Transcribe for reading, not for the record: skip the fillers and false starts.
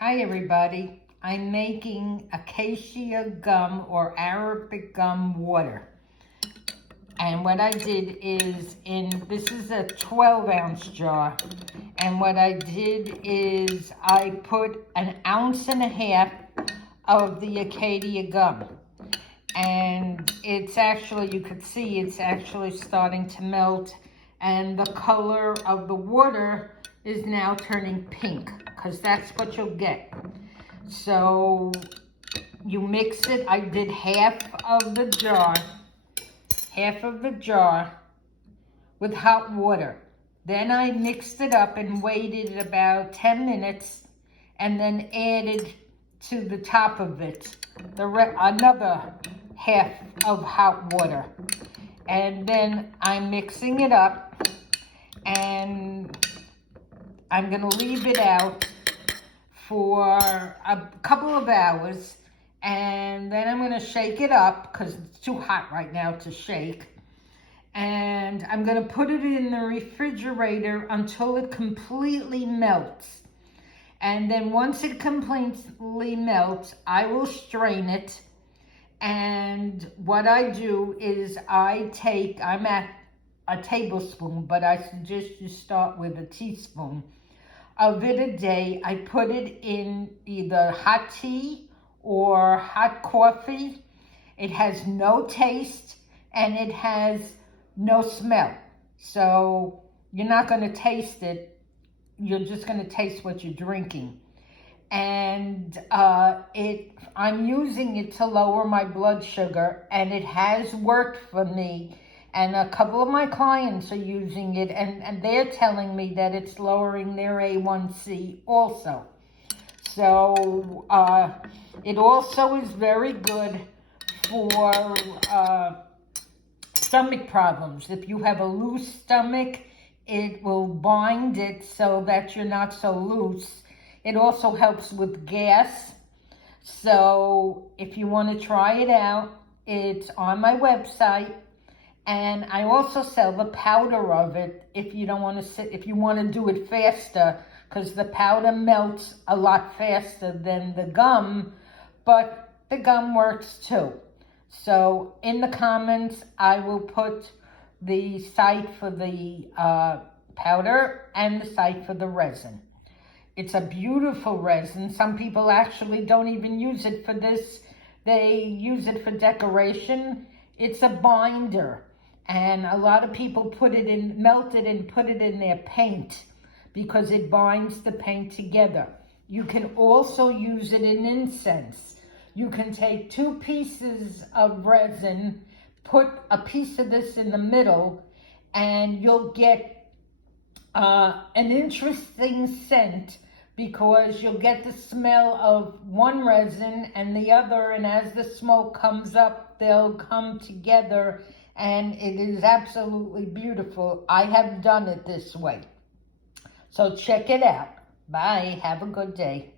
Hi everybody, I'm making acacia gum or Arabic gum water. And what I did is, this is a 12-ounce jar. And what I did is I put 1.5 ounces of the Acadia gum. And it's actually, you could see it's actually starting to melt. And the color of the water is now turning pink, because that's what you'll get. So you mix it. I did half of the jar with hot water. Then I mixed it up and waited about 10 minutes and then added to the top of it another half of hot water. And then I'm mixing it up and I'm gonna leave it out for a couple of hours, and then I'm gonna shake it up because it's too hot right now to shake. And I'm gonna put it in the refrigerator until it completely melts. And then once it completely melts, I will strain it. And what I do is I'm at a tablespoon, but I suggest you start with a teaspoon of it a day. I put it in either hot tea or hot coffee. It has no taste and it has no smell. So you're not going to taste it. You're just going to taste what you're drinking. And I'm using it to lower my blood sugar, and it has worked for me. And a couple of my clients are using it, and they're telling me that it's lowering their A1C also. So it also is very good for stomach problems. If you have a loose stomach, it will bind it so that you're not so loose. It also helps with gas. So if you want to try it out, it's on my website. And I also sell the powder of it if you want to do it faster, because the powder melts a lot faster than the gum, but the gum works too. So in the comments, I will put the site for the powder and the site for the resin. It's a beautiful resin. Some people actually don't even use it for this. They use it for decoration. It's a binder. And a lot of people melt it and put it in their paint because it binds the paint together. You can also use it in incense. You can take 2 pieces of resin, put a piece of this in the middle, and you'll get an interesting scent, because you'll get the smell of one resin and the other, and as the smoke comes up, they'll come together, and it is absolutely beautiful. I have done it this way. So check it out. Bye. Have a good day.